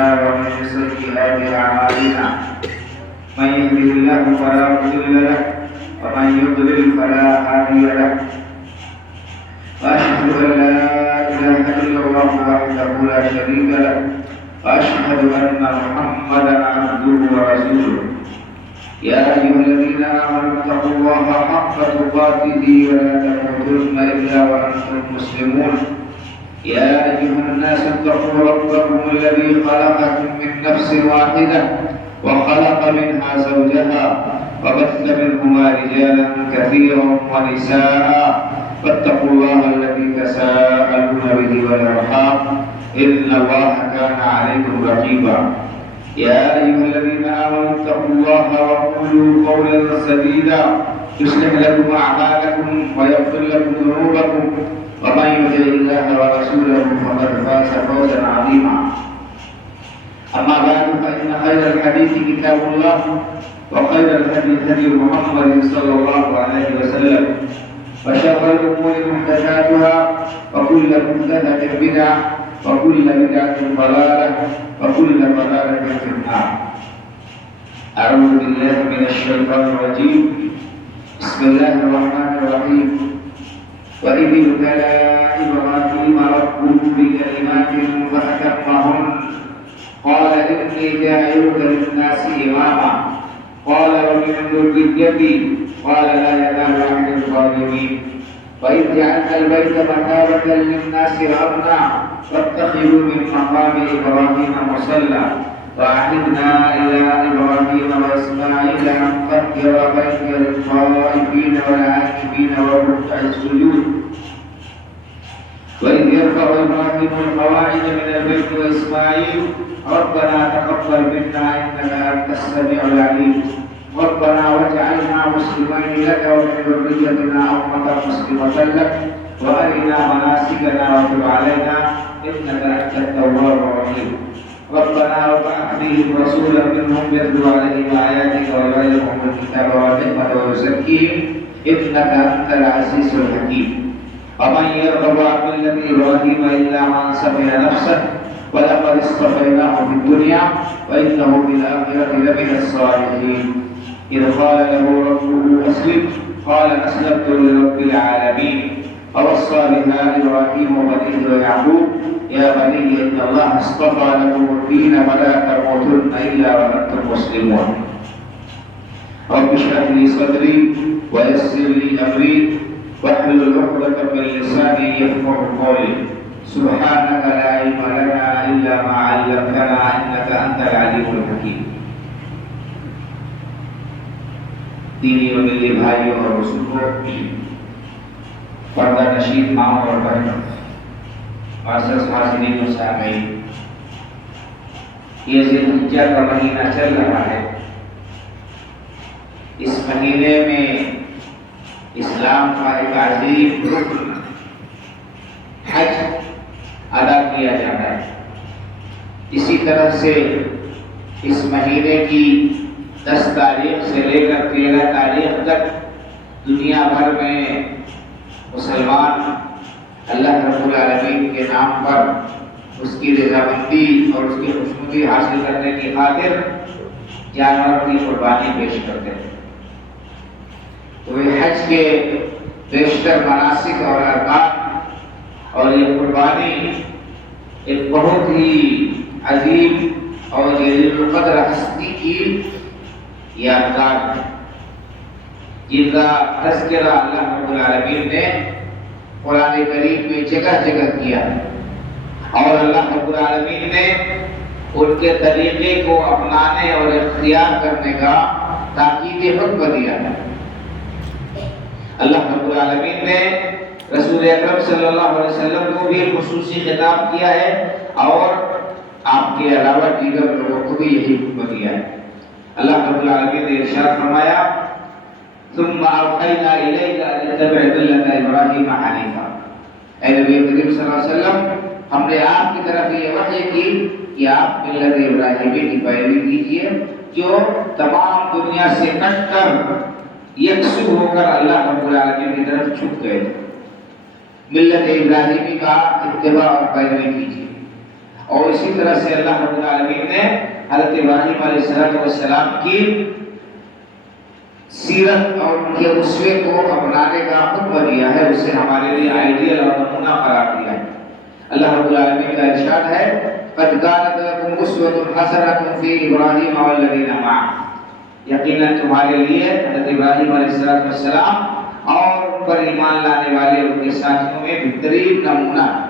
أنفسنا ومن سيئات أعمالنا من يهده الله فلا مضل له ومن يضلل فلا هادي له وأشهد أن لا إله إلا الله وحده لا شريك له وأشهد أن محمدا عبده ورسوله يا أيها الذين آمنوا اتقوا الله حق تقاته ولا تموتن إلا وأنتم مسلمون يا أيها الناس اتقوا ربكم الذي خلقكم من نفس واحدة وخلق منها زوجها وبث منهما رجالا كثيرا ونساء واتقوا الله الذي تساءلون به والأرحام إن الله كان عليكم رقيبا يا أيها الذين آمنوا اتقوا الله وقولوا قولا سديدا يصلح لكم أعمالكم ويغفر لكم ذنوبكم ومن يطع الله ورسوله فقد فاز فوزا عظيما أما بعد فإن خير الحديث كتاب الله وخير الهدي هدي محمد صلى الله عليه وسلم وشر الأمور محدثاتها وكل محدثة بدعة وكل بدعة ضلالة وكل ضلالة في النار. أعوذ بالله من الشيطان الرجيم. بسم الله الرحمن الرحيم. وإذ ابتلى إبراهيم ربه بكلمات فأتمهن قال إني جاعلك للناس إماما قال ومن ذريتي قال لا ينال عهد الظالمين وإذ جعلنا البيت مثابة للناس وأمنا واتخذوا من مقام إبراهيم مصلى وعهدنا إلى إبراهيم وإسماعيل أن طهر بيتي للطائفين والعاكفين والركع السجود وإذ يرفع إبراهيم القواعد من البيت وإسماعيل ربنا تقبل منا إنك أنت السميع العليم ربنا واجعلنا مسلمين لك ومن ذريتنا أمة مسلمة لك وأرنا مناسكنا وتب علينا إنك أنت التواب الرحيم ربنا وابعث فيهم رسولا منهم يتلو عليهم آياتك ويعلمهم الكتاب والحكمة ويزكيهم إنك أنت العزيز الحكيم ومن يرغب عن ملة إبراهيم إلا من سفه نفسه ولقد اصطفيناه في الدنيا وإنه في الآخرة لمن الصالحين إذ قال له ربه أسلم قال أسلمت لرب العالمين فوصى بها إبراهيم بنيه ويعقوب يا بني إن الله اصطفى لكم الدين فلا تموتن إلا وأنتم مسلمون رب اشرح لي صدري ويسر لي أمري واحلل عقدة من لساني يفقهوا قولي سبحانك لا علم لنا إلا ما علمتنا إنك أنت العليم الحكيم. دینی و ملی بھائیوں اور بزرگوں پردہ نشین ماں اور بہنوں معزز حاضرین و سامعین یہ ذی الحجہ کا مہینہ چل رہا ہے. اس مہینے میں اسلام کا ایک عظیم رکن حج ادا کیا جاتا ہے. اسی طرح سے اس مہینے کی 10 تاریخ سے لے کر 13 تاریخ تک دنیا بھر میں مسلمان اللہ رب العالمین کے نام پر اس کی رضامندی اور اس کی خوشنودی حاصل کرنے کی خاطر جانوروں کی قربانی پیش کرتے ہیں. تو یہ حج کے بیشتر مناسک اور ارکان اور یہ قربانی ایک بہت ہی عظیم اور جلیل القدر ہستی کی یادگار ہے جن کا تذکرہ اللہ رب العالمین نے قرآن کریم میں جگہ جگہ کیا اور اللہ رب العالمین نے ان کے طریقے کو اپنانے اور اختیار کرنے کا تاکید حکم دیا ہے. اللہ رب العالمین نے رسول اکرم صلی اللہ علیہ وسلم کو بھی خصوصی خطاب کیا ہے اور آپ کے علاوہ دیگر لوگوں کو بھی یہی حکم دیا ہے. اللہ رب العالمین نے ارشاد فرمایا ثم اوحینا الیک ان تتبع ملة ابراہیم حنیفا. اے نبی کریم صلی اللہ علیہ وسلم ہم نے آپ کی طرف یہ وحی کی کہ آپ ملت ابراہیمی کی پیروی کیجیے جو تمام دنیا سے کٹ کر یکسو ہو کر اللہ رب العالمین کی طرف جھک گئے تھے. ملت ابراہیمی کا اتباع اور پیروی کیجیے اور اسی طرح سے اللہ رب العالمین نے حضرت ابراہیم علیہ السلام کی سیرت اور ان کے اسوے کو اپنانے کا حکم دیا ہے، اسے ہمارے لیے آئیڈیل اور نمونہ قرار دیا ہے۔ اللہ رب العالمین کا ارشاد ہے قد كانت لكم اسوة حسنة في ابراہیم والذین معه، یقیناً تمہارے لیے حضرت ابراہیم علیہ السلام اور ان پر ایمان لانے والے ان کے ساتھیوں میں بہترین نمونہ ہے۔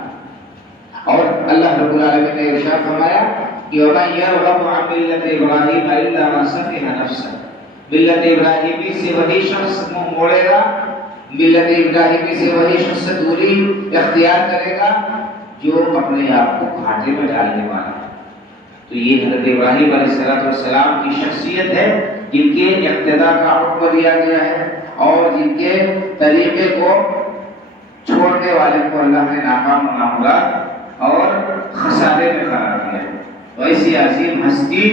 اور اللہ رب العالمین نے ارشاد فرمایا کہ وَمَن يَرْغَبُ عَن مِّلَّةِ إِبْرَاهِيمَ إِلَّا مَن سَفِهَ نَفْسَهُ، ملت ابراہیمی سے وہی شخص منہ موڑے گا، ملت ابراہیمی سے وہی شخص دوری اختیار کرے گا جو اپنے آپ کو گھاٹے میں ڈالنے والا ہے۔ تو یہ حضرت ابراہیم علیہ السلام کی شخصیت ہے جن کے اقتداء کا حکم دیا گیا ہے اور جن کے طریقے کو چھوڑنے والے کو اللہ نے ناکام و نامراد اور خسارے میں قرار دیا ہے۔ تو ایسی عظیم ہستی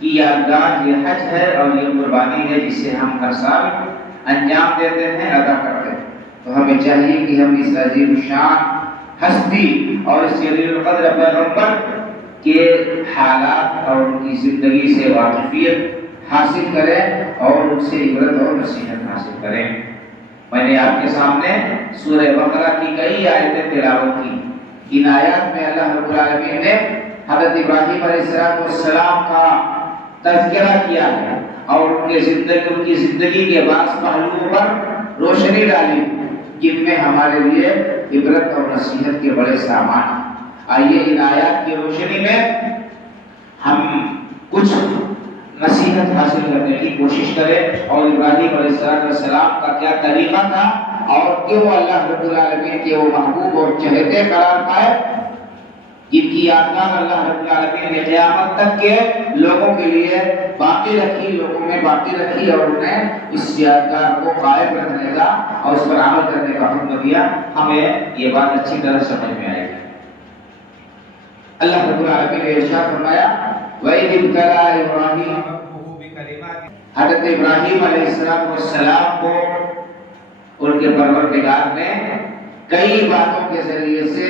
کی یادگار یہ حج ہے اور یہ قربانی ہے جسے ہم ہر سال انجام دیتے ہیں، ادا کرتے ہیں۔ تو ہمیں چاہیے کہ ہم اس عظیم شان ہستی اور اس جلیل القدر پیغمبر کے حالات اور ان کی زندگی سے واقفیت حاصل کریں اور ان سے عبرت اور نصیحت حاصل کریں۔ میں نے آپ کے سامنے سورہ بقرہ کی کئی آیتیں تلاوت کی۔ ان آیات میں اللہ رب العالمین نے حضرت ابراہیم علیہ السلام کا تذکرہ کیا ہے اور ان کی زندگی کے بعض پہلوؤں پر روشنی ڈالی جن میں ہمارے لیے عبرت اور نصیحت کے بڑے سامان ہیں۔ آئیے ان آیات کی روشنی میں ہم کچھ نصیحت حاصل کرنے کی کوشش کریں اور ابراہیم علیہ السلام کا کیا طریقہ تھا اور کیوں اللہ رب العالمین کے وہ محبوب اور چہیتے قرار پائے جن کی یادگار اللہ رب العالمین نے قیامت تک کے لوگوں کے لیے باقی رکھی، لوگوں میں باقی رکھی اور انہیں اس یادگار کو قائم رکھنے کا اور اس پر عمل کرنے کا حکم دیا۔ ہمیں یہ بات اچھی طرح سمجھ میں آئے گی۔ اللہ رب العالمین نے ارشاد فرمایا وَإِذِ ابْتَلَىٰ إِبْرَاهِيمَ رَبُّهُ بِكَلِمَاتٍ، حضرت ابراہیم علیہ السلام کو ان کے پروردگار نے کئی باتوں کے ذریعے سے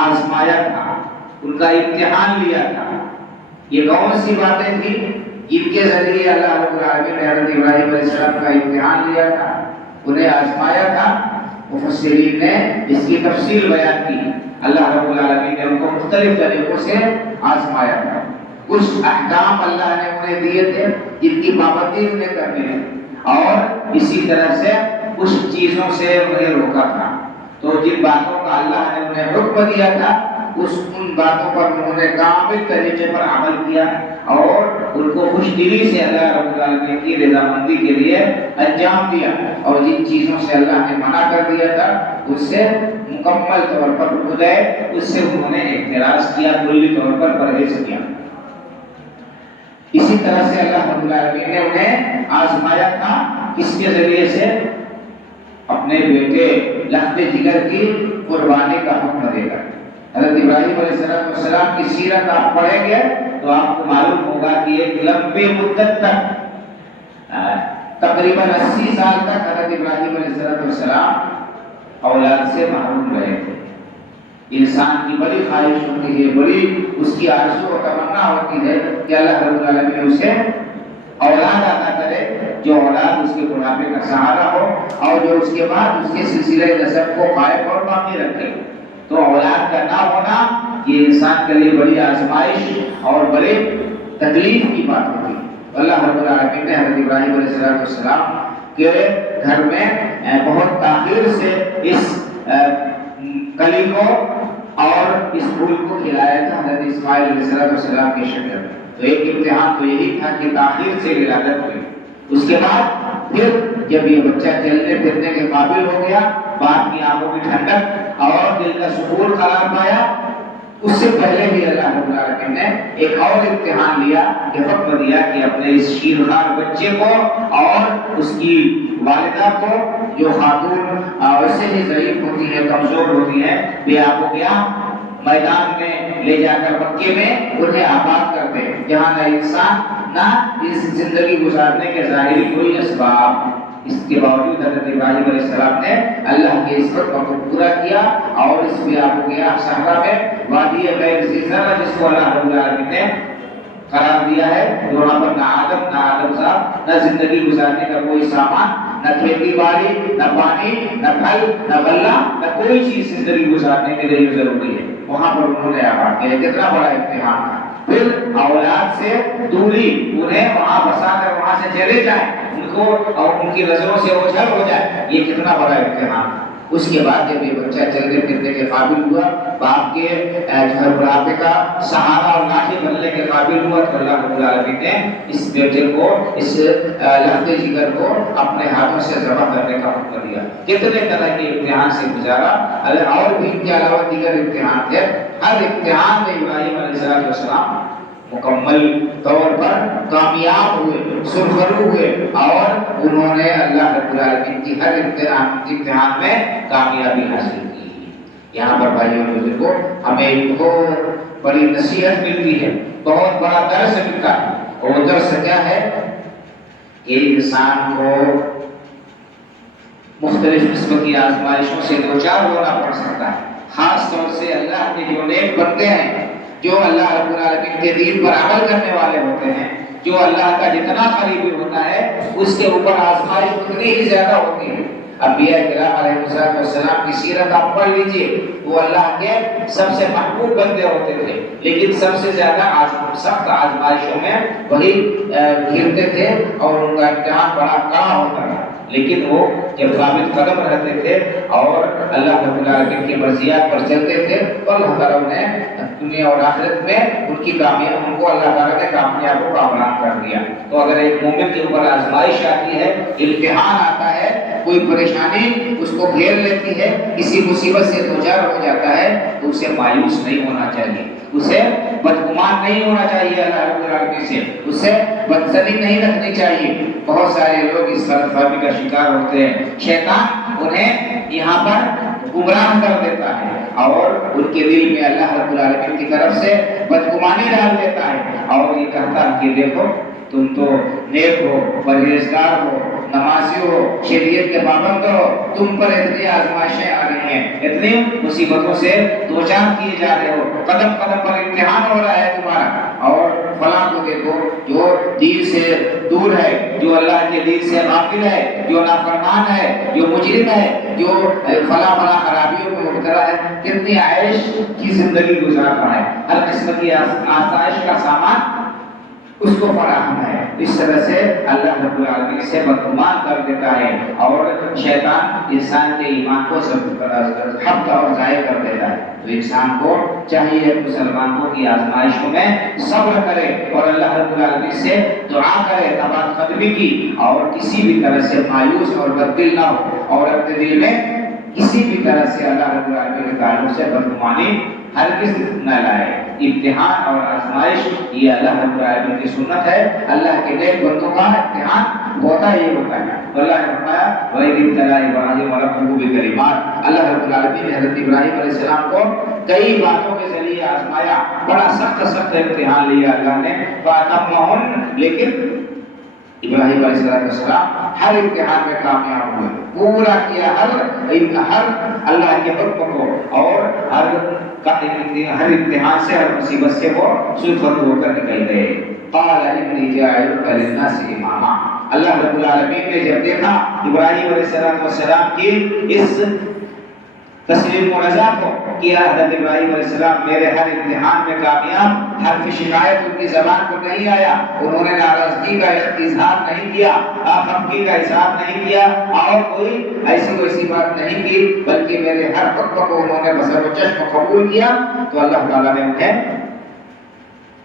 آزمایا تھا، ان کا امتحان لیا تھا۔ یہ کون سی باتیں تھیں جن کے ذریعے اللہ رب العالمین نے حضرت ابراہیم علیہ السلام کا امتحان لیا تھا، انہیں آزمایا تھا؟ مفسرین نے اس کی تفصیل بیان کی۔ اللہ رب العالمین نے ان کو مختلف طریقوں سے آزمایا تھا۔ کچھ احکام اللہ نے انہیں دیے تھے جن کی پابندی انہیں کرنی ہے اور اسی طرح سے کچھ چیزوں سے انہیں روکا تھا۔ تو جن باتوں کا اللہ نے انہیں حکم دیا تھا ان باتوں پر انہوں نے کامل طریقے پر عمل کیا اور ان کو خوش دلی سے اللہ رب العالمین کی رضامندی کے لیے انجام دیا، اور جن چیزوں سے اللہ نے منع کر دیا تھا اس سے مکمل طور پر رک گئے، اس سے انہوں نے اعتراض کیا، کلی طور پر پرہیز کیا۔ اسی طرح سے اللہ رب العالمین نے انہیں آزمایا تھا کس کے ذریعے سے؟ اپنے بیٹے لخت جگر کی قربانی کا حکم دے کر۔ حضرت ابراہیم علیہ السلام کی سیرت آپ پڑھیں گے تو آپ کو معلوم ہوگا کہ ایک لمبی مدت تک تقریباً 80 سال تک حضرت ابراہیم علیہ السلام اولاد سے محروم رہے تھے۔ انسان کی بڑی خواہش ہوتی ہے، بڑی اس کی آرزو اور تمنا ہوتی ہے کہ اللہ رب العالمین اسے اولاد عطا کرے، جو اولاد اس کے بڑھاپے کا سہارا ہو اور جو اس کے بعد اس کے سلسلے نسب کو قائم اور باقی رکھے۔ تو اولاد کا نہ ہونا یہ انسان کے لیے بڑی آزمائش اور بڑی تکلیف کی بات ہوتی ہے۔ اللہ رب العالمین نے حضرت ابراہیم علیہ السلام کے گھر میں بہت تاخیر سے اس کلی کو اور اس پھول کو کھلایا تھا حضرت اسماعیل علیہ السلام کے شکل میں۔ تو ایک امتحان تو یہی تھا کہ تاخیر سے ولادت ہوئی، اس کے بعد پھر جب یہ بچہ چلنے پھرنے کے قابل ہو گیا، باپ کی آنکھوں کی ٹھنڈک اور دل کا سکون قرار پایا، اس سے پہلے بھی اللہ رب العالمین نے ایک اور امتحان لیا کہ حکم دیا کہ اپنے اس شیرخوار بچے کو اور اس کی والدہ کو، جو خاتون ویسے ہی ضعیف ہوتی ہے، کمزور ہوتی ہے، بے آب و گیا، میدان میں لے جا کر مکے میں انہیں آباد کر دے، جہاں نہ انسان نہ اس زندگی گزارنے کے ظاہری کوئی اسباب، اس کے باوجود حضرت ابراہیم علیہ السلام نے اللہ کے اس حکم کو پورا کیا اور اس میں آپ گیا صحرا میں وادی غیر ذی زرع جس کو اللہ رب العالمین نے قرار دیا ہے، وہاں پر نہ آدم صاحب، نہ زندگی گزارنے کا کوئی سامان، نہ کھیتی باڑی، نہ پانی، نہ پھل، نہ غلہ، نہ کوئی چیز زندگی گزارنے کے لیے ضروری ہے، وہاں پر انہوں نے آباد کیا۔ کتنا بڑا امتحان تھا۔ پھر اولاد سے دوری، انہیں وہاں بسا کر وہاں سے چلے جائیں، ان کو اور ان کی نظروں سے اوجھل ہو جائے، یہ کتنا بڑا امتحان تھا۔ اس کے بعد جب یہ بچہ چلنے پھرنے کے قابل ہوا، باپ کے بڑھاپے کا سہارا اور لاٹھی بننے کے قابل ہوا، تو اللہ رب العالمین نے اس بیٹے کو، اس لختے جگر کو اپنے ہاتھوں سے ذبح کرنے کا حکم دیا۔ کتنے طرح کے امتحان سے گزارا، اور بھی ان کے علاوہ دیگر امتحان تھے۔ ہر امتحان میں ابراہیم علیہ السلام مکمل طور پر کامیاب ہوئے، سرخرو ہوئے، اور انہوں نے اللہ رب العالمین کی ہر امتحان میں کامیابی حاصل کی۔ یہاں پر بھائیوں اور بزرگوں، ہمیں ایک بہت بڑی نصیحت ملتی ہے، بہت بڑا درس ملتا ہے، اور وہ درس کیا ہے کہ انسان کو مختلف قسم کی آزمائشوں سے دوچار ہونا پڑ سکتا ہے، خاص طور سے اللہ کے جو نیک بندے ہیں، جو اللہ رب العالمین کے دین پر عمل کرنے والے ہوتے ہیں، جو اللہ کا جتنا قریبی ہوتا ہے اس کے اوپر آزمائش اتنی ہی زیادہ ہوتی ہے۔ انبیاء کرام علیہ السلام کی سیرت آپ پڑھ لیجئے، وہ اللہ کے سب سے محبوب بندے ہوتے تھے، لیکن سب سے زیادہ سخت آزمائشوں میں وہی گھرتے تھے اور ان کا امتحان بڑا کڑا ہوتا تھا، لیکن وہ جب ثابت قدم رہتے تھے اور اللہ رب العالمین کی مرضیات پر چلتے تھے تو اللہ تعالیٰ نے دنیا اور آخرت میں ان کو اللہ تعالیٰ نے کامیابی کا اعلان کر دیا۔ تو اگر ایک مومن کے اوپر آزمائش آتی ہے، امتحان آتا ہے، کوئی پریشانی اس کو گھیر لیتی ہے، کسی مصیبت سے دوچار ہو جاتا ہے، تو اسے مایوس نہیں ہونا چاہیے، اسے بدگمان نہیں ہونا چاہیے اللہ رب العالمین سے، اسے بدظنی نہیں رکھنی چاہیے۔ بہت سارے لوگ اس غلط فہمی کا شکار ہوتے ہیں، شیطان انہیں یہاں پر گمراہ کر دیتا ہے اور ان کے دل میں اللہ رب العالمین کی طرف سے بدگمانی ڈال دیتا ہے اور یہ کہتا ہے کہ دیکھو تم تو نیک ہو، پرہیزگار ہو، نمازی ہو، شریعت کے پابند ہو، تم پر اتنی آزمائشیں آ رہی ہیں، اتنی مصیبتوں سے دوچار کیے جا رہے ہو، قدم قدم پر امتحان ہو رہا ہے تمہارا، اور فلاں کو دیکھو جو دین سے دور ہے، جو اللہ کے دین سے غافل ہے، جو نافرمان ہے، جو مجرم ہے، جو فلاں خرابیوں میں مبتلا ہے، کتنی عیش کی زندگی گزار رہا ہے، ہر قسم کی آسائش کا سامان اس کو فراہم ہے۔ اس طرح سے اللہ رب العالمین سے بدگمان کر دیتا ہے اور شیطان انسان کے ایمان کو حبط اور ضائع کر دیتا ہے۔ تو انسان کو چاہیے مسلمانوں کی آزمائشوں میں صبر کرے اور اللہ رب العالمین سے دعا کرے، تبات قدمی کی، اور کسی بھی طرح سے مایوس اور بددل نہ ہو، اور اپنے دل میں کسی بھی طرح سے اللہ رب العالمین کے تعلق سے بدگمانی ہرگز نہ لائے۔ امتحان اور آزمائش یہ اللہ رب العالمین کی سنت ہے، اللہ کے نیک بندوں کا امتحان ہوتا ہی ہوتا ہے۔ اللہ نے فرمایا وَإِذِ ابْتَلَىٰ إِبْرَاهِيمَ رَبُّهُ بِكَلِمَاتٍ، اللہ رب العالمین نے حضرت ابراہیم علیہ السلام کو کئی باتوں کے ذریعے آزمایا، بڑا سخت امتحان لیا اللہ نے، فَأَتَمَّهُنَّ، لیکن ابراہیم علیہ السلام ہر امتحان میں کامیاب ہوئے، پورا کیا ہر اللہ کے حکم کو، اور ہر امتحان سے، ہر مصیبت سے وہ سرخرو ہو کر نکل گئے۔ قال انی جاعلک للناس اماما، اللہ رب العالمین نے جب دیکھا ابراہیم علیہ السلام کی اس تسلیم و رضا کو، کیا حضرت ابراہیم علیہ السلام میرے ہر امتحان میں کامیاب، حرف شکایت ان کی زبان پر نہیں آیا، انہوں نے ناراضگی کا اظہار نہیں کیا، خفگی کا اظہار نہیں کیا، اور کوئی ایسی بات نہیں کی، بلکہ میرے ہر حکم کو انہوں نے بصر و چشم قبول کیا۔ تو اللہ تعالیٰ نے انہیں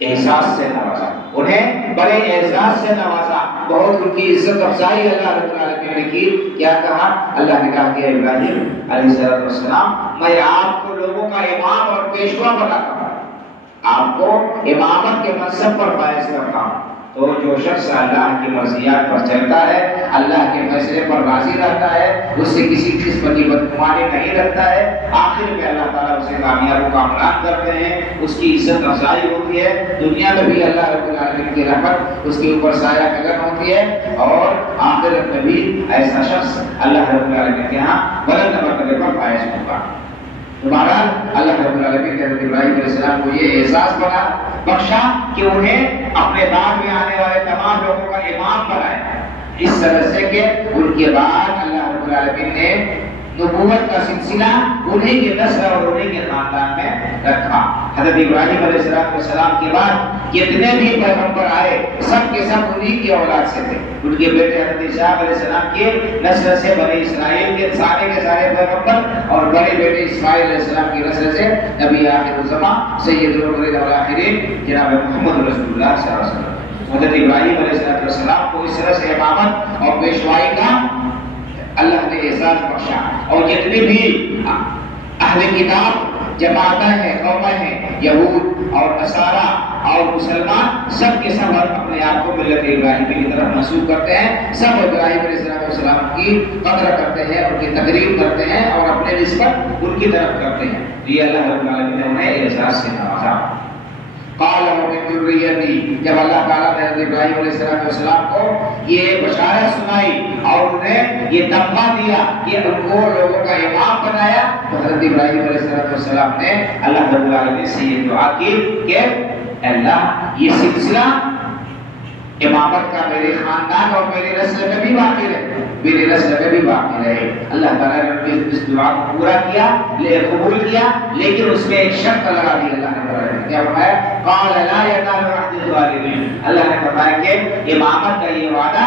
احساس سے نوازا، انہیں بڑے اعزاز سے نوازا، بہت ان کی عزت افزائی اللہ رب العالمین نے کی۔ کیا کہا؟ اللہ نے کہا کہ ابراہیم علیہ السلام میں آپ کو لوگوں کا امام اور پیشوا بناتا ہوں، آپ کو امامت کے منصب پر فائز کرتا ہوں۔ تو جو شخص اللہ کی مرضیات پر چلتا ہے، اللہ کے فیصلے پر راضی رہتا ہے، اس سے کسی قسم کی بدگمانی نہیں رکھتا ہے، آخر میں اللہ تعالیٰ اسے کامیاب کا اعلان کرتے ہیں، اس کی عزت افزائی ہوتی ہے، دنیا میں بھی اللہ رب العالمین کی رحمت اس کے اوپر سایہ قدم ہوتی ہے، اور آخرت میں بھی ایسا شخص اللہ رب العالمین کے ہاں بلند مرتبے پر فائز ہوگا۔ بہرحال اللہ رب العالمین نے حضرت ابراہیم علیہ السلام کو یہ احساس بخشا کہ انہیں اپنے بعد میں آنے والے تمام لوگوں کا امام بنایا، اس طرح سے کہ ان کے بعد اللہ رب العالمین نے نبوت کا سلسلہ انہیں کے نسل اور انہیں کے خاندان میں رکھا۔ حضرت ابراہیم علیہ السلام کے بعد جتنے بھی پیغمبر آئے سب کے سب انہیں کی اولاد سے تھے، ان کے بیٹے حضرت اسحاق علیہ السلام کے نسل سے بنی اسرائیل کے سارے پیغمبر، اور بڑے بیٹے اسماعیل علیہ السلام کی نسل سے نبی آخر الزمان سید الاولین والآخرین جناب محمد رسول اللہ صلی اللہ علیہ وسلم۔ حضرت ابراہیم علیہ السلام کو اس طرح سے امامت اور پیشوائی کا اللہ نے احساس بخشا، اور جتنی بھی اہل کتاب جماعتیں ہیں، قومیں ہیں، یہود اور نصارہ اور مسلمان، سب کے سب اپنے آپ کو ملت ابراہیمی کی طرف منسوب کرتے ہیں، سب ابراہیم علیہ السلام کی قدر کرتے ہیں، ان کی تقریب کرتے ہیں اور اپنے نسبت ان کی طرف کرتے ہیں۔ یہ اللہ رب العالمین نے انہیں احساس سے نوازا۔ قال من ذریتی، جب اللہ تعالیٰ نے حضرت ابراہیم علیہ السلام کو یہ بشارت سنائی اور انہیں یہ تمغہ دیا کہ ان کو لوگوں کا امام بنایا، تو حضرت ابراہیم علیہ السلام نے اللہ رب العالمین سے یہ دعا کی کہ اللہ یہ سلسلہ امامت کا میرے خاندان اور میرے نسل میں بھی باقی رہے، میرے نسل میں بھی باقی رہے۔ اللہ تعالیٰ نے اس دعا کو پورا کیا، قبول کیا، لیکن اس میں ایک شرط لگا دی اللہ نے۔ کیا فرمایا؟ قال لا ينال عهد الظالمین، اللہ نے فرمایا کہ امامت کا یہ وعدہ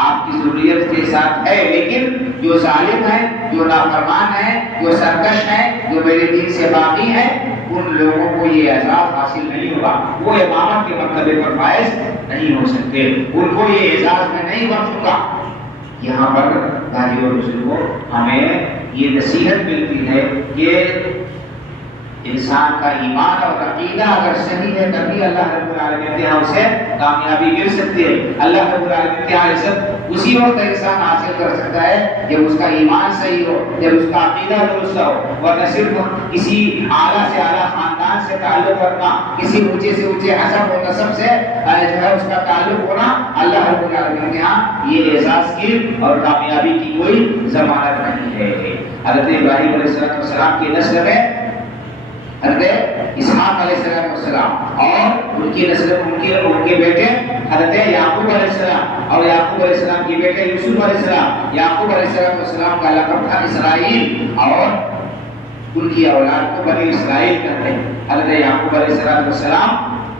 آپ کی ضروریت کے ساتھ ہے، لیکن جو ظالم ہیں، جو نافرمان ہیں، جو سرکش ہیں، جو میرے دین سے باغی ہیں، ان لوگوں کو یہ اعزاز حاصل نہیں ہوگا، وہ امامت کے مرتبے پر فائز نہیں ہو سکتے، ان کو یہ اعزاز میں نہیں بخشوں گا۔ یہاں پر بھائیو اور بزرگوں ہمیں یہ نصیحت ملتی ہے کہ انسان کا ایمان اور عقیدہ اگر صحیح ہے تبھی اللہ رب العالمین کے ہاں اسے کامیابی مل سکتی ہے۔ اللہ رب العالمین کے ہاں عزت اسی وقت انسان حاصل کر سکتا ہے جب اس کا ایمان صحیح ہو، جب اس کا عقیدہ درست ہو، ورنہ صرف کسی اعلیٰ سے اعلیٰ خاندان سے تعلق رکھنا، کسی اونچے سے اونچے حسب و نسب سے جو ہے اس کا تعلق ہونا، اللہ رب العالمین کے ہاں یہ اعزاز کی اور کامیابی کی کوئی ضمانت نہیں ہے۔ حضرت ابراہیم علیہ السلام کی نسل میں حضرت اسحاق علیہ السلام اور ان کی نسل ان کے بیٹے حضرت یعقوب علیہ السلام، اور یعقوب علیہ السلام کے بیٹے یوسف علیہ السلام۔ یعقوب علیہ السلام کا لقب تھا اسرائیل، اور ان کی اولاد کو بنی اسرائیل کہتے ہیں۔ حضرت یعقوب علیہ السلام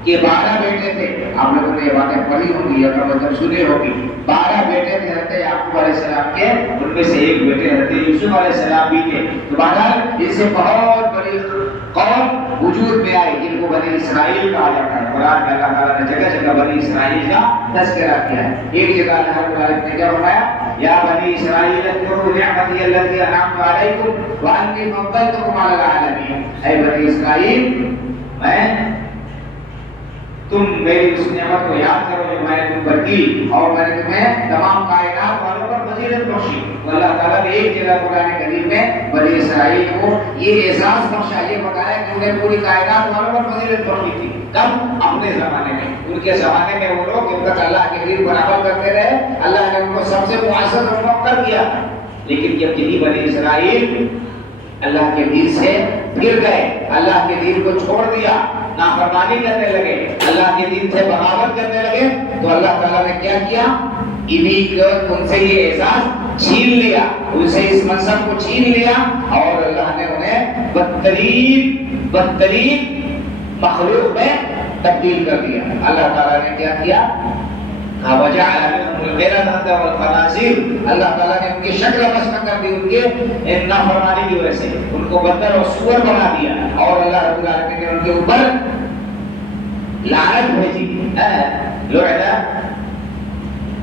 کے 12 بیٹے تھے، آپ لوگوں نے یہ باتیں پڑھی ہوں گی یا مطلب سنی ہوگی۔ 12 بیٹے تھے حضرت یعقوب علیہ السلام کے، ان میں سے ایک بیٹے حضرت یوسف علیہ السلام بھی تھے۔ تو بہرحال ان سے بہت بڑی قوم وجود میں آئی جن کو بنی اسرائیل کہا جاتا ہے۔ قرآن میں اللہ تعالیٰ نے جگہ جگہ بنی اسرائیل کا تذکرہ کیا ہے۔ ایک جگہ اللہ رب العالمین نے کیا فرمایا؟ یا بنی اسرائیل اذکروا نعمتی التي انعمت علیکم وانی فضلتکم علی العالمین۔ اے بنی اسرائیل، میں تم میری اس نعمت کو یاد کرو جو میں نے تم پر کی، اور میں نے تمہیں تمام کائنات والوں پر فضیلت بخشی۔ اللہ تعالیٰ نے ایک جگہ قرآن کریم میں بنی اسرائیل کو یہ احساس بخشا، یہ بتایا کہ انہیں پوری کائنات والوں پر فضیلت بخشی تھی۔ کب؟ اپنے زمانے میں۔ ان کے زمانے میں وہ لوگ جب تک اللہ کے دین پر عمل کرتے رہے، اللہ نے ان کو سب سے معزز اور موقر کیا، لیکن جب یہی بنی اسرائیل اللہ کے دین سے پھر گئے، اللہ کے دین کو چھوڑ دیا، نافرمانی کرنے لگے، اللہ کے دین سے بغاوت کرنے لگے، تو اللہ تعالیٰ نے کیا کیا؟ ان سے یہ اعزاز چھین لیا، ان سے اس منصب کو چھین لیا، اور اللہ نے انہیں بدترین مخلوق میں تبدیل کر دیا۔ اللہ تعالیٰ نے کیا کیا؟ وَجَعَلَ مِنْهُمُ الْقِرَدَةَ وَالْخَنَازِيرَ، اللہ تعالیٰ نے ان کی شکل مسخ کر دی، ان کے نافرمانی کی وجہ سے ان کو بندر اور سور بنا دیا، اور اللہ رب العالمین نے ان کے اوپر لعنت بھیجی۔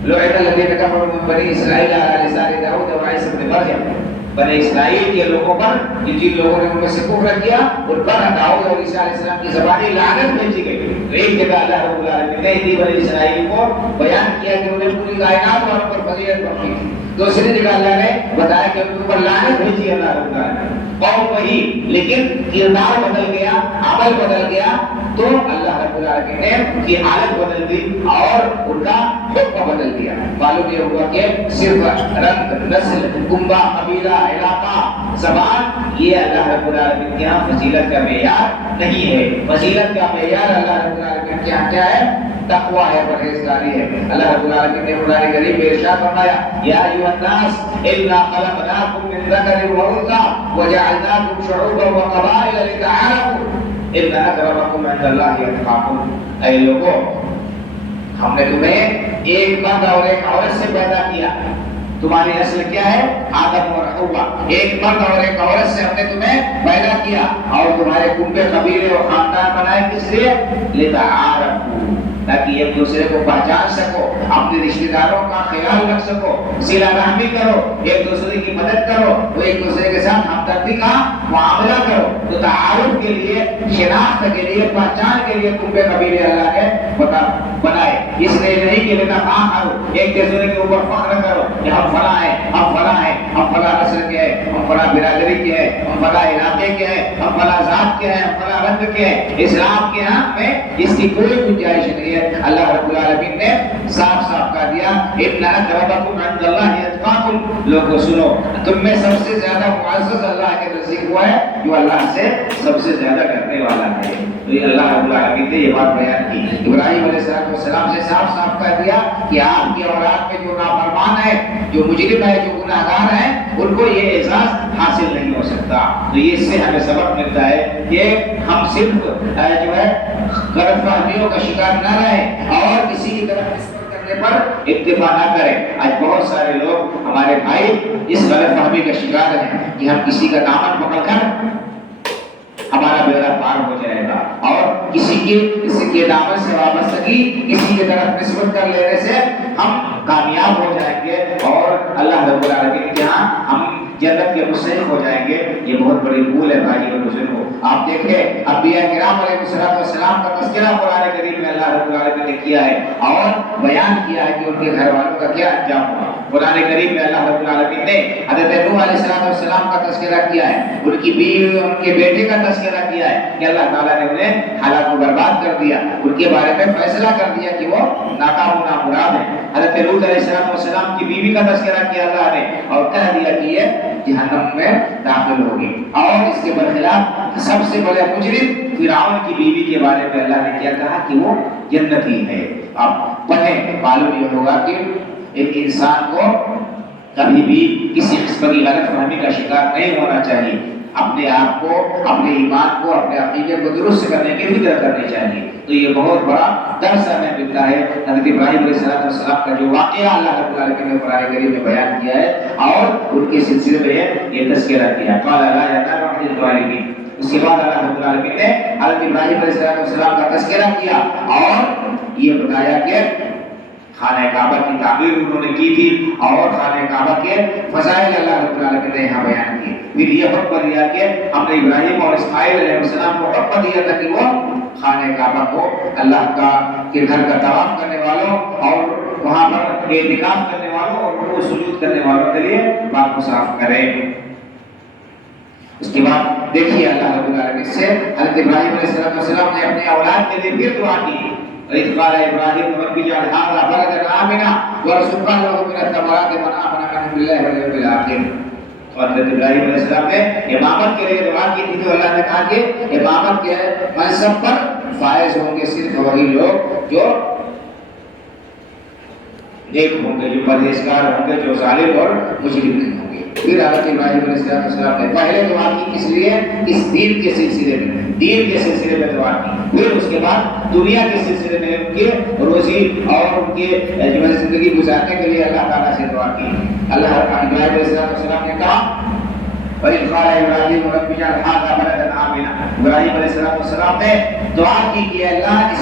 لُعِنَ الَّذِينَ كَفَرُوا مِن بَنِي إِسْرَائِيلَ عَلَىٰ لِسَانِ دَاوُودَ وَعِيسَىٰ ابْنِ مَرْيَمَ، بنی اسرائیل کے لوگوں پر جن لوگوں نے ان میں سے کفر کیا، ان پر داؤد اور عیسیٰ علیہ السلام کی زبانی لعنت بھیجی گئی۔ ایک جگہ اللہ رب العالمین العالمین نے ہی بنی اسرائیل کو بیان کیا کہ انہیں پوری کائنات اور ان پر فضیلت بخشی تھی. دوسری جگہ اللہ نے بتایا کہ ان کے اوپر لعنت بھیجی اللہ رب العالمین. قوم وہی لیکن کردار بدل گیا, عمل بدل گیا, تو اللہ رب العالمین نے ان کی حالت بدل دی اور ان کا حکم بدل دیا. معلوم یہ ہوا کہ صرف رنگ, نسل, کنبہ, قبیلہ, علاقہ, زبان یہ اللہ رب العالمین کے یہاں فضیلت کا معیار نہیں ہے. فضیلت کا معیار اللہ رب العالمین کے یہاں کیا ہے؟ تقویٰ ہے, پرہیزگاری ہے. اللہ رب العالمین نے قرآن کریم میں ارشاد فرمایا یا ایھا الناس انا خلقناکم من ذکر و انثی وجعلناکم شعوبا وقبائل لتعارفوا ان اکرمکم عند اللہ اتقاکم. اے لوگوں, ہم نے تمہیں ایک مرد اور ایک عورت سے پیدا کیا. تمہاری نسل کیا ہے؟ آدم اور حوا. ایک مرد اور ایک عورت سے ہم نے تمہیں پیدا کیا اور تمہارے کنبے, قبیلے اور خاندان بنائے. کس لیے؟ لتعارفوا, تاکہ ایک دوسرے کو پہچان سکو, اپنے رشتہ داروں کا خیال رکھ سکو, صلہ رحمی کرو, ایک دوسرے کی مدد کرو, تو ایک دوسرے کے ساتھ ہمدردی کا معاملہ کرو. تو تعارف کے لیے, شناخت کے لیے, پہچان کے لیے کنبے قبیلے اللہ نے بنائے. اس لیے نہیں کہ بیٹا کرو, ایک دوسرے کے اوپر فخر کرو کہ ہم فلاں ہیں, ہم فلاں ہیں, ہم فلاں نسل کے ہیں, ہم فلاں برادری کے ہیں, ہم فلاں علاقے کے ہیں, ہم فلاں ذات کے ہیں, ہم فلاں رنگ کے ہیں. اسلام کے ہاں میں اس کی کوئی گنجائش نہیں ہے. اللہ رب العالمین نے صاف صاف کہہ دیا ان اکرمکم عند اللہ اتقاکم. لوگوں سنو, تم میں سب سے زیادہ معزز اللہ کے نزدیک وہ ہے جو اللہ سے سب سے زیادہ ڈرنے والا ہے. تو یہ اللہ رب العالمین نے یہ بات بیان کی. ابراہیم علیہ السلام سے صاف صاف کہہ دیا کہ آپ کی اولاد میں جو نافرمان ہے, جو مجرم ہے, جو گناہگار ہیں, ان کو یہ اعزاز حاصل نہیں ہو سکتا. تو یہ اس سے ہمیں سبق ملتا ہے کہ ہم صرف جو ہے غلط فہمیوں کا شکار نہ رہیں اور کسی کی طرف نسبت کرنے پر اکتفا نہ کریں. آج بہت سارے لوگ, ہمارے بھائی, اس غلط فہمی کا شکار ہیں کہ ہم کسی کا دامن پکڑ کر ہمارا بیڑا پار ہو جائے گا اور کسی کے دامن سے وابستگی کسی کی طرف نسبت کر لینے سے ہم کامیاب ہو جائیں گے اور اللہ رب العالمین کے ہاں ہم جنت کے مستحق ہو جائیں گے. یہ بہت بڑی بھول ہے بھائی اور بزرگوں. آپ دیکھیں انبیاء کرام علیہ السلام کا تذکرہ قرآن کریم میں اللہ رب العالمین نے کیا ہے اور بیان کیا ہے کہ ان کے گھر والوں کا کیا انجام ہوا. قرآن کریم میں اللہ رب العالمین نے حضرت نوح علیہ السلام کا تذکرہ کیا ہے, ان کی بیوی اور ان کے بیٹے کا تذکرہ کیا ہے کہ اللہ تعالیٰ نے انہیں حالات کو برباد کر دیا. ان کے بارے میں فیصلہ کر دیا کہ وہ ناکام و نامراد ہیں. حضرت لوط علیہ السلام کی بیوی کا تذکرہ کیا اللہ نے اور کہہ دیا کہ یہ جہنم میں داخل ہوگی. اور اس کے برخلاف سب سے بڑے مجرم فرعون کی بیوی کے بارے میں اللہ نے کیا کہا کہ وہ جنتی ہے. آپ پڑھیں, معلوم یہ ہوگا کہ ایک انسان کو کبھی بھی کسی قسم کی غلط فہمی کا شکار نہیں ہونا چاہیے. اپنے آپ کو, اپنے ایمان کو, اپنے عقیدے کو درست کرنے کی فکر کرنی چاہیے. تو یہ بہت بڑا درس ہمیں ملتا ہے. حضرت ابراہیم علیہ السلام کا جو واقعہ اللہ رب العالمین نے قرآن کریم میں بیان کیا ہے اور ان کے سلسلے میں یہ تذکرہ کیا. قال لا ينال عهد الظالمین. اس کے بعد اللہ رب العالمین نے حضرت ابراہیم علیہ السلام کا تذکرہ کیا اور یہ بتایا کہ خانہ کعبہ کی تعمیر انہوں نے کی تھی اور خانہ کعبہ کے فضائل اللہ رب العالمین نے یہاں بیان کیے. پھر یہ حکم دیا کہ ہم نے ابراہیم اور اسماعیل علیہ السلام کو حکم دیا تھا کہ وہ خانہ کعبہ کو, اللہ کا کے گھر کا طواف کرنے والوں اور وہاں پر اعتکاف کرنے والوں اور رکوع سجود کرنے والوں کے لیے پاک و صاف کریں. اس کے بعد دیکھیے اللہ رب العالمین سے حضرت ابراہیم علیہ السلام نے اپنے اولاد کے لیے پھر دعا کی. وَإِذْ قَالَ إِبْرَاهِيمُ رَبِّ اجْعَلْ هَٰذَا بَلَدًا آمِنًا وَارْزُقْ أَهْلَهُ مِنَ الثَّمَرَاتِ مَنْ آمَنَ مِنْهُم بِاللَّهِ وَالْيَوْمِ الْآخِرِ. اور حضرت ابراہیم علیہ السلام نے امامت کے لیے دعا کی تھی تو اللہ نے کہا کہ امامت کے منصب پر فائز ہوں گے صرف وہی لوگ جو نیک ہوں گے, جو پرہیزگار ہوں گے, جو ظالم اور مجرم نہیں ہوں گے. پھر حضرت ابراہیم علیہ السلام نے پہلے دعا کی کس لیے؟ اس دین کے سلسلے میں, دین کے سلسلے میں دعا کی. پھر اس کے بعد دنیا کے سلسلے میں ان کے روزی اور ان کے زندگی گزارنے کے لیے اللہ تعالیٰ سے دعا کی. اللہ ابراہیم علیہ السلام نے کہا وَإِذْ قَالَ إِبْرَاهِيمُ رَبِّ اجْعَلْ هَٰذَا بَلَدًا آمِنًا. ابراہیم علیہ السلام نے دعا کی کہ اللہ اس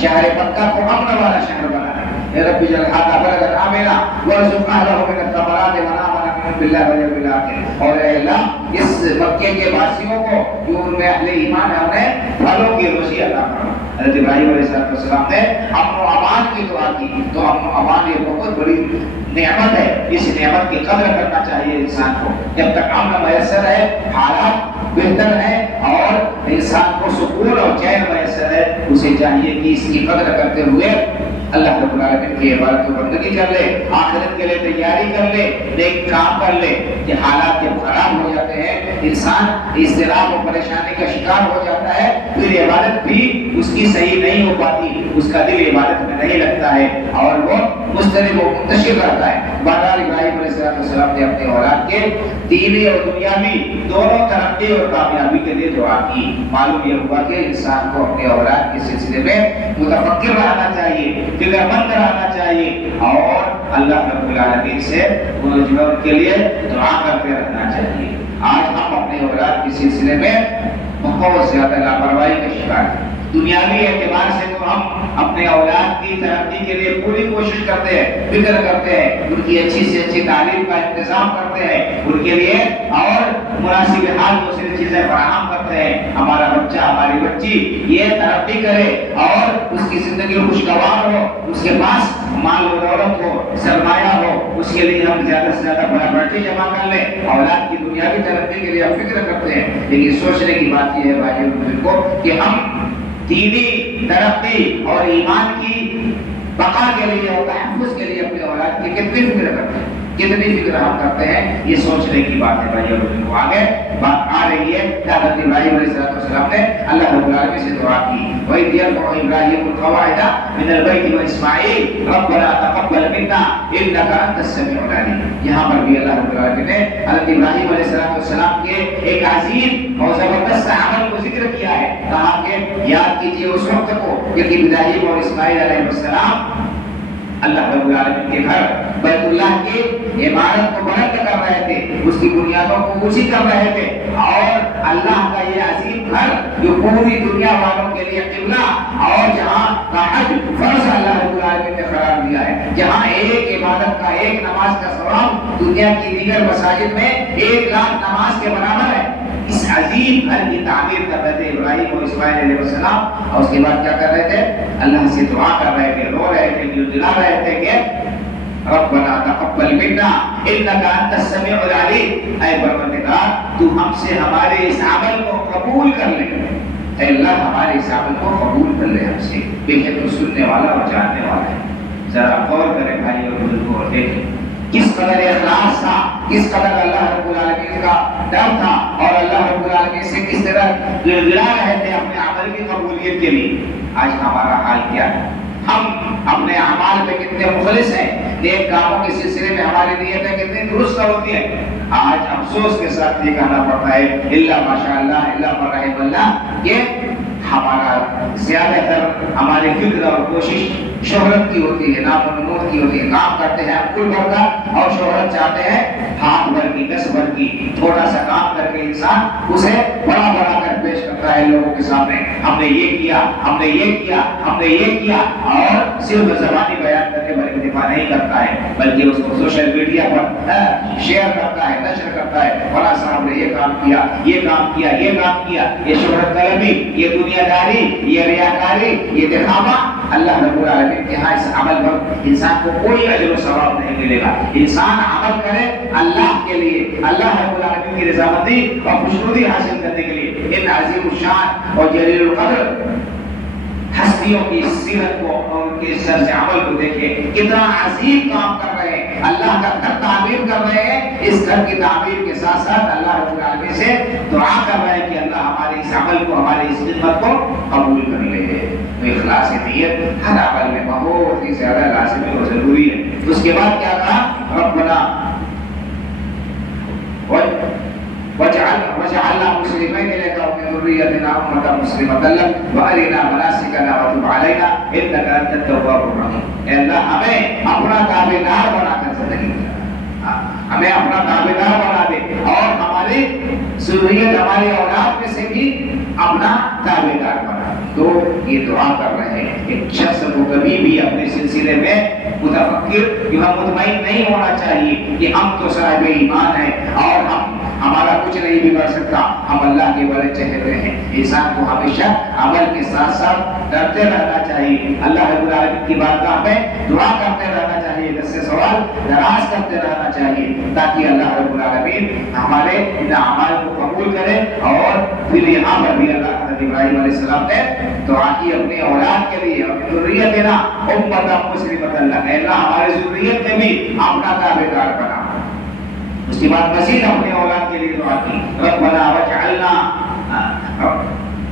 شہر مکہ کو امن والا شہر بنا دے. رب اجعل هَٰذَا بَلَدًا آمِنًا وَارْزُقْ أَهْلَهُ مِنَ الثَّمَرَاتِ مَنْ آمَنَ مِنْهُم بِاللَّهِ وَالْيَوْمِ الْآخِرِ. اور اے اللہ اس مکے کے واسیوں کو جو ان میں اہل ایمان ہے انہیں پھلوں کی روزی عطا فرما. حضرت ابراہیم علیہ السلام نے امن و امان کی دعا کی. تو امن و امان یہ بہت بڑی نعمت ہے. اس نعمت کی قدر کرنا چاہیے انسان کو. جب تک امن میسر ہے، حالات بہتر ہے اور انسان کو سکون اور چین میسر ہے، اسے چاہیے کہ اس کی قدر کرتے ہوئے اللہ رب العالمین کی عبادت و بندگی کر لے، آخرت کے لیے تیاری کر لے، نیک کام کر لے. کہ حالات جب خراب ہو جاتے ہیں، انسان اضطراب و پریشانی کا شکار ہو جاتا ہے، پھر عبادت بھی اس کی صحیح نہیں ہو پاتی، اس کا دل عبادت میں نہیں لگتا ہے اور وہ مضطرب و منتشر رہتا ہے. بہرحال ابراہیم علیہ السلام نے اپنے اولاد کے دینی اور دنیاوی دونوں ترقی اور کامیابی کے لیے دعا کی. معلوم یہ ہوا کہ انسان کو اپنے اولاد کے سلسلے میں متفکر رہنا چاہیے، فکر مند رہنا چاہیے اور اللہ رب العالمین سے ان کے لیے دعا کرتے رہنا چاہیے. آج ہم اپنے اولاد کے سلسلے میں بہت زیادہ لاپرواہی کا شکار ہیں. دنیاوی اعتبار سے تو ہم اپنے اولاد کی ترقی کے لیے پوری کوشش کرتے ہیں، فکر کرتے ہیں، ان کی اچھی سے اچھی تعلیم کا انتظام کرتے ہیں، ان کے لیے اور مناسب حال دوسری چیزیں فراہم کرتے ہیں. ہمارا بچہ، ہماری بچی یہ ترقی کرے اور اس کی زندگی خوشگوار ہو، اس کے پاس مال و دولت ہو، سرمایہ ہو، اس کے لیے ہم زیادہ سے زیادہ پراپرٹی جمع کر لیں. اولاد کی دنیاوی ترقی کے لیے ہم فکر کرتے ہیں، لیکن سوچنے کی بات یہ ہے بھائی کو کہ ہم دینی ترقی اور ایمان کی بقا کے لیے اور تحفظ کے لیے اپنے اولاد کی کتنی فکر کرتے ہیں، کتنی فکر ہم کرتے ہیں. یہ سوچنے کی بات ہے بھائی. اور آگے بات آ رہی ہے کہ حضرت ابراہیم علیہ السلام نے اللہ رب العالمین سے دعا کی. وَإِذْ يَرْفَعُ إِبْرَاهِيمُ الْقَوَاعِدَ مِنَ الْبَيْتِ وَإِسْمَاعِيلُ رَبَّنَا تَقَبَّلْ مِنَّا إِنَّكَ أَنْتَ السَّمِيعُ الْعَلِيمُ. یہاں پر بھی اللہ رب العالمین نے حضرت ابراہیم علیہ السلام کے ایک عظیم اور زبردست عمل کو ذکر کیا ہے. کہا کہ یاد کیجیے اس وقت کو کہ ابراہیم اور اسماعیل علیہ السلام اللہ رب العالمین کے گھر بیت اللہ کی عمارت کو بلند کر رہے تھے، اس کی بنیادوں کو اونچی کر رہے تھے اور اللہ کا یہ عظیم گھر جو پوری دنیا والوں کے لیے قبلہ اور جہاں کا حج فرض اللہ رب العالمین نے قرار دیا ہے، جہاں ایک عبادت کا، ایک نماز کا ثواب دنیا کی دیگر مساجد میں 1,00,000 نماز کے برابر ہے. اس عظیم گھر کی تعمیر کر رہے تھے ابراہیم اور اسماعیل علیہ السلام. اور اس کے بعد کیا کر رہے تھے؟ اللہ سے دعا کر رہے تھے، رو رہے تھے، دلا رہے تھے کہ ربنا تقبل منا انك انت السميع العليم. اے پروردگار تو ہم سے ہمارے اس عمل کو قبول کر لے. اے اللہ ہمارے اس عمل کو قبول کر لے ہم سے. بے تو سننے والا اور جاننے والا ہے. ذرا غور کریں بھائی اور بزرگوں اور دیکھیں کس قدر اخلاص تھا، کس قدر اللہ رب العالمین کا ڈر تھا اور اللہ رب العالمین سے کس طرح گڑگڑا رہے تھے اپنے عمل کی قبولیت کے لیے. آج ہمارا حال کیا ہے؟ ہم اپنے اعمال میں کتنے مخلص ہیں، نیک کاموں کے سلسلے میں ہماری نیتیں کتنی درست ہوتی ہیں. آج افسوس کے ساتھ یہ کہنا پڑتا ہے الا ماشاء اللہ الا من رحم اللہ کہ ہمارا زیادہ تر ہماری فکر اور کوشش شہرت کی ہوتی ہے، نام و نمود کی ہوتی ہے. کام کرتے ہیں ہم کل بھر کا اور شہرت چاہتے ہیں ہاتھ بھر کی، دس بھر کی. تھوڑا سا کام کر کے انسان اسے بڑا بڑا کر پیش کرتا ہے لوگوں کے سامنے. ہم نے یہ کیا، ہم نے یہ کیا، ہم نے یہ کیا، اور صرف زبانی بیان کر کے بلکہ دفاع نہیں کرتا ہے بلکہ اس کو سوشل میڈیا پر شیئر کرتا ہے، نشر کرتا ہے. فلاں صاحب نے یہ کام کیا، یہ کام کیا، یہ کام کیا. یہ شہرت طلبی، یہ دنیا داری، یہ ریاکاری، یہ دکھاوا اللہ رب العالمین کے ہاں اس عمل پر انسان کو کوئی اجر و ثواب نہیں ملے گا. انسان عمل کرے اللہ کے لیے، اللہ رب العالمین کی رضامندی اور خوشنودی حاصل کرنے کے لیے. ان عظیم الشان اور جلیل القدر ہستیوں کی سیرت کو اور ان کے سر سے عمل کو دیکھیں، کتنا عظیم کام کر رہے ہیں. اللہ کا گھر تعمیر کر رہے ہیں. اس گھر کی تعمیر کے ساتھ ساتھ اللہ رب العالمین سے دعا کر رہے ہیں کہ اللہ ہمارے اس عمل کو، ہماری اس خدمت کو قبول کر لے. تو اخلاص نیت ہر عمل میں بہت ہی زیادہ لازمی اور ضروری ہے. اس کے بعد کیا کہا؟ ربنا وجعلنا مسلمين لك ومن ذريتنا أمة مسلمة لك وأرنا مناسكنا وتب علينا إنك أنت التواب الرحيم. اے اللہ ہمیں اپنا تابعدار بنا کر زندگی گزار، ہمیں اپنا تابعدار بنا دے اور ہماری ذریت، ہماری اولاد میں سے بھی اپنا تابعدار بنا. تو یہ دعا کر رہے ہیں. ایک شخص کو کبھی بھی اپنے سلسلے میں متفکر یا مطمئن نہیں ہونا چاہیے کہ ہم تو صاحب ایمان ہیں اور ہمارا کچھ نہیں بگڑ سکتا، ہم اللہ کے بڑے چہرے ہیں۔ انسان کو ہمیشہ عمل کے ساتھ ساتھ ڈرتے رہنا چاہیے، اللہ رب العالمین کی بارگاہ میں دعا کرتے رہنا چاہیے، جس سے سوال دراز کرتے رہنا چاہیے، تاکہ اللہ رب العالمین ہمارے ان اعمال کو قبول کرے۔ اور پھر یہاں پر بھی اللہ حضرت ابراہیم علیہ السلام نے دعا کی اپنی اولاد کے لیے، اپنی ذریت نا امۃ مسلمۃ لک، اللہ ہماری ذریت میں بھی اپنا تابعدار بنا۔ اس کے بعد مزید اپنے اولاد کے لیے دعا کی، ربنا وجعلنا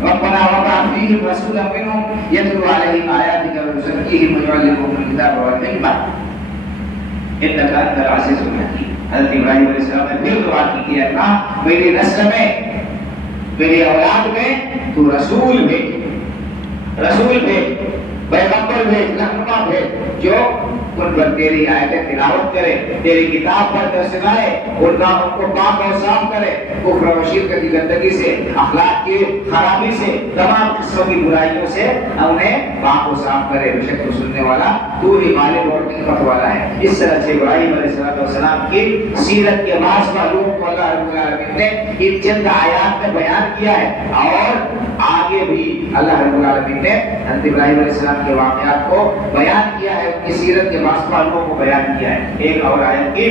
ربنا وابعث فيهم رسولا منهم يتلو عليهم آياتك ويزكيهم ويعلمهم الكتاب والحكمة انك انت العزيز الحكيم۔ حضرت ابراہیم علیہ السلام نے پھر دعا کی کہ اللہ میری نسل میں، میری اولاد میں تو رسول بھیج، پیغمبر بھیج، رہنما بھیج، جو ان پر تیری آیتیں تلاوت کرے، تیری کتاب پڑھ کر سنائے، ان کو پاک اور صاف کرے، کفر و شرک کی گندگی سے، اخلاق کی خرابی سے، تمام قسموں کی برائیوں سے انہیں پاک و صاف کرے۔ بے شک تو سننے والا، تو ہی غالب اور حکمت والا ہے۔ اس طرح سے ابراہیم علیہ السلام کی سیرت کے بعض معلوم کو اللہ رب العالمین نے ان چند آیات میں بیان کیا ہے، اور آگے بھی اللہ رب العالمین نے حضرت ابراہیم علیہ السلام کے واقعات کو بیان کیا ہے، ان کی سیرت کے بعض معلوموں کو بیان کیا ہے۔ ایک اور آیت کی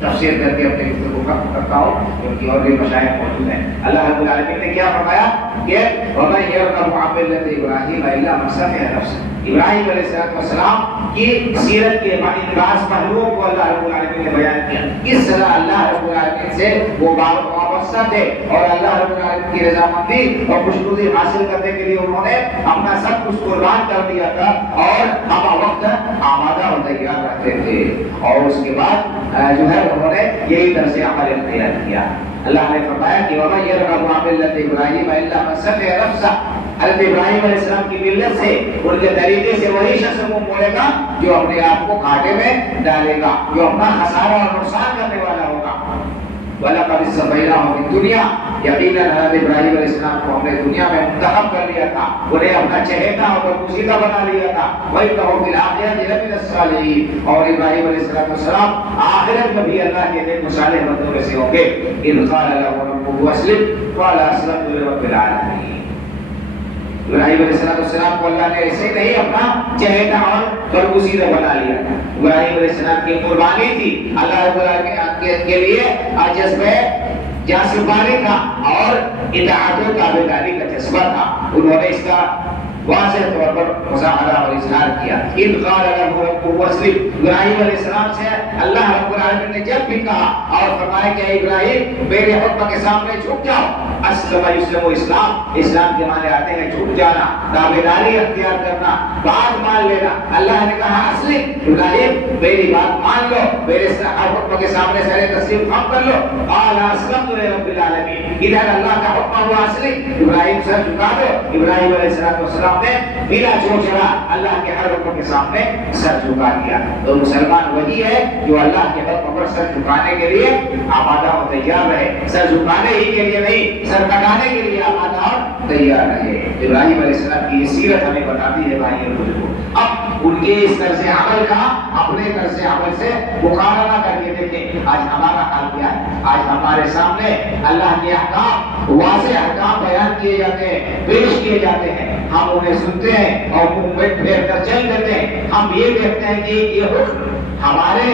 تفسیر کر کے اپنے گفتگو کو ختم کرتا ہوں، کیونکہ اور بھی مشائخ موجود ہیں۔ اللہ رب العالمین نے کیا فرمایا کہ وَمَن يَرْغَبُ عَن مِّلَّةِ إِبْرَاهِيمَ إِلَّا مَن سَفِهَ نَفْسَهُ۔ ابراہیم علیہ السلام کی سیرت کے بعض پہلوؤں کو اللہ رب العالمین نے بیان کیا، کس طرح اللہ رب العالمین سے وہ وابستہ تھے، اور اللہ رب العالمین کی رضامندی اور خوشنودی حاصل کرنے کے لیے انہوں نے اپنا سب کچھ قربان کر دیا تھا، اور ہم وقت آمادہ اور تیار رہتے تھے، اور اس کے بعد جو ہے انہوں نے یہی طرز عمل اختیار کیا۔ اللہ نے فرمایا کہ وَمَن يَرْغَبُ عَن مِّلَّةِ إِبْرَاهِيمَ إِلَّا مَن سَفِهَ نَفْسَهُ۔ حضرت ابراہیم علیہ السلام کی ملت سے، ان کے طریقے سے وہی شخص منہ موڑے گا جو اپنے آپ کو گھاٹے میں ڈالے گا، جو اپنا خسارہ اور نقصان کرنے والا ہوگا۔ وَلَقَدِ اصْطَفَيْنَاهُ فِي الدُّنْيَا، یقیناً حضرت ابراہیم علیہ السلام کو ہم نے دنیا میں منتخب کر لیا تھا، انہیں اپنا چہیتا اور برگزیدہ بنا لیا تھا۔ وَإِنَّهُ فِي الْآخِرَةِ لَمِنَ الصَّالِحِينَ، اور ابراہیم علیہ السلام آخرت میں بھی اللہ کے نیک و صالح بندوں میں سے ہوں گے۔ إِذْ قَالَ لَهُ رَبُّهُ أَسْلِمْ قَالَ أَسْلَمْتُ لِرَبِّ الْعَالَمِينَ۔ ابراہیم علیہ السلام کو اللہ نے ایسے نہیں اپنا چہیتا اور برگزیدہ بنا لیا۔ ابراہیم علیہ السلام کی قربانی تھی اللہ رب العالمین کے لیے، جذبہ جانسپاری تھا اور اطاعت و تابعداری کا جذبہ تھا۔ انہوں نے اس کا واضح طور پر مظاہرہ اور اظہار کیا۔ اذ قال له ربه اسلم، ابراہیم علیہ السلام سے اللہ رب العالمین نے جب بھی کہا اور فرمایا کہ اے ابراہیم میرے حکم کے سامنے جھک جاؤ، اسلم یسلم اسلام، اسلام کے معنی آتے ہیں جھک جانا، تابعداری اختیار کرنا، بات مان لینا۔ اللہ نے کہا اسلم، ابراہیم میری بات مان لو، میرے حکم کے سامنے سر تسلیم خم کر لو۔ قال اسلمت لرب العالمین، ادھر اللہ کا حکم ہوا اسلم، ابراہیم سر جھکا دو۔ ابراہیم علیہ السلام نے بلا چوچلا اللہ کے ہر حکم کے سامنے سر جھکا دیا۔ تو مسلمان وہی ہے جو اللہ کے حکم پر سر جھکانے کے لیے آمادہ اور تیار رہے، سر جھکانے ہی کے لیے نہیں، سر کٹانے کے لیے آمادہ اور تیار رہے۔ ابراہیم علیہ السلام کی یہ سیرت ہمیں بتاتی ہے بھائی اور بزرگوں۔ اب ان کے اس طرز عمل کا اپنے طرز عمل سے مقارنہ کر کے دیکھیں آج ہمارا حال کیا ہے۔ آج ہمارے سامنے اللہ کے احکام، واضح احکام بیان کیے جاتے ہیں، پیش کیے جاتے ہیں، ہم انہیں سنتے ہیں اور منہ پھیر کر چل دیتے ہیں۔ ہم یہ دیکھتے ہیں کہ یہ حکم ہمارے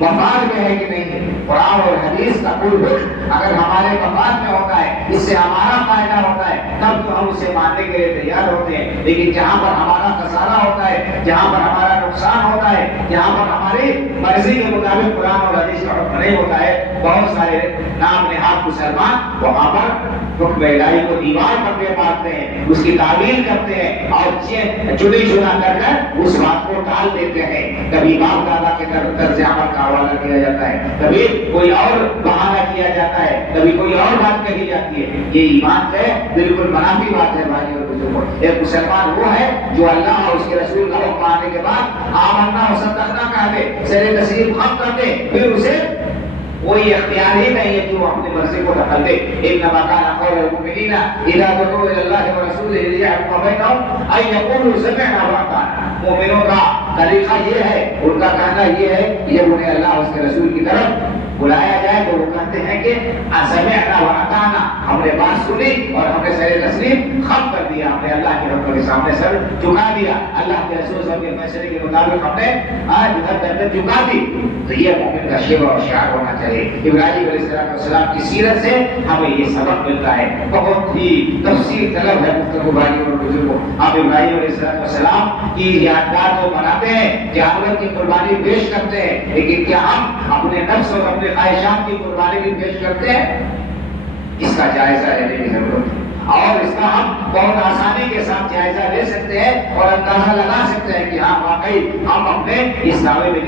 مفاد میں ہے کہ نہیں ہے۔ قرآن اور حدیث کا کوئی حکم اگر ہمارے مفاد میں ہوتا ہے، اس سے ہمارا فائدہ ہوتا ہے، تب تو ہم اسے ماننے کے لیے تیار ہوتے ہیں۔ لیکن جہاں پر ہمارا خسارہ ہوتا ہے، جہاں پر ہمارا نقصان ہوتا ہے، جہاں پر ہماری مرضی کے مطابق قرآن اور حدیث کا حکم نہیں ہوتا ہے، بہت سارے نام نہاد مسلمان وہاں پر حکم الہی کو دیوار پر مارتے ہیں، اس کی تعویل کرتے ہیں اور چنی چنا کر کر اس بات کو ٹال دیتے ہیں۔ کبھی باپ دادا کے طرز عمل کا حوالہ کیا جاتا ہے، کبھی کوئی اور بہانہ کیا جاتا ہے، کبھی کوئی اور بات کہی جاتی ہے۔ یہ ایمان ہے بالکل منافی بات ہے بھائی اور بزرگوں۔ ایک مسلمان وہ ہے جو اللہ اور اس کے رسول کا حکم آنے کے بعد آمنا و صدقنا کہہ دے، سر تسلیم خم کر دے، پھر اسے کوئی اختیار ہی نہیں ہے کہ وہ اپنی مرضی کو دخل دے۔ انما كان قول المؤمنین اذا دعوا الى الله ورسوله ليحكم بينهم ان يقولوا سمعنا واطعنا۔ مومنوں کا طریقہ یہ ہے، ان کا کہنا یہ ہے کہ جب انہیں اللہ اور اس کے رسول کی طرف بلایا جائے تو وہ کہتے ہیں کہ سمعنا واطعنا، ہم نے بات سنی اور ہم نے سر تسلیم خم کر دیا، ہم نے اللہ کے حکم کے سامنے سر جھکا دیا، اللہ کے رسول کے فیصلے کے مطابق ہم نے گردن جھکا دی۔ تو یہ مومن کا شیوہ اور شعار ہونا چاہیے۔ ابراہیم علیہ السلام کی سیرت سے ہمیں یہ سبق ملتا ہے، بہت ہی تفصیل طلب ہے گفتگو بھائیوں اور بزرگوں۔ آپ ابراہیم علیہ السلام کی یادگار کو بناتے ہیں، جانور کی قربانی پیش کرتے ہیں، لیکن کیا ہم اپنے نفس اور اپنے خواہشات کی قربانی بھی پیش کرتے ہیں؟ اس کا جائزہ لینے کی ضرورت ہے، اور اس کا ہم بہت آسانی کے ساتھ جائزہ لے سکتے ہیں اور اندازہ لگا سکتے ہیں کہ ہاں واقعی ہم اپنے اس دعوے میں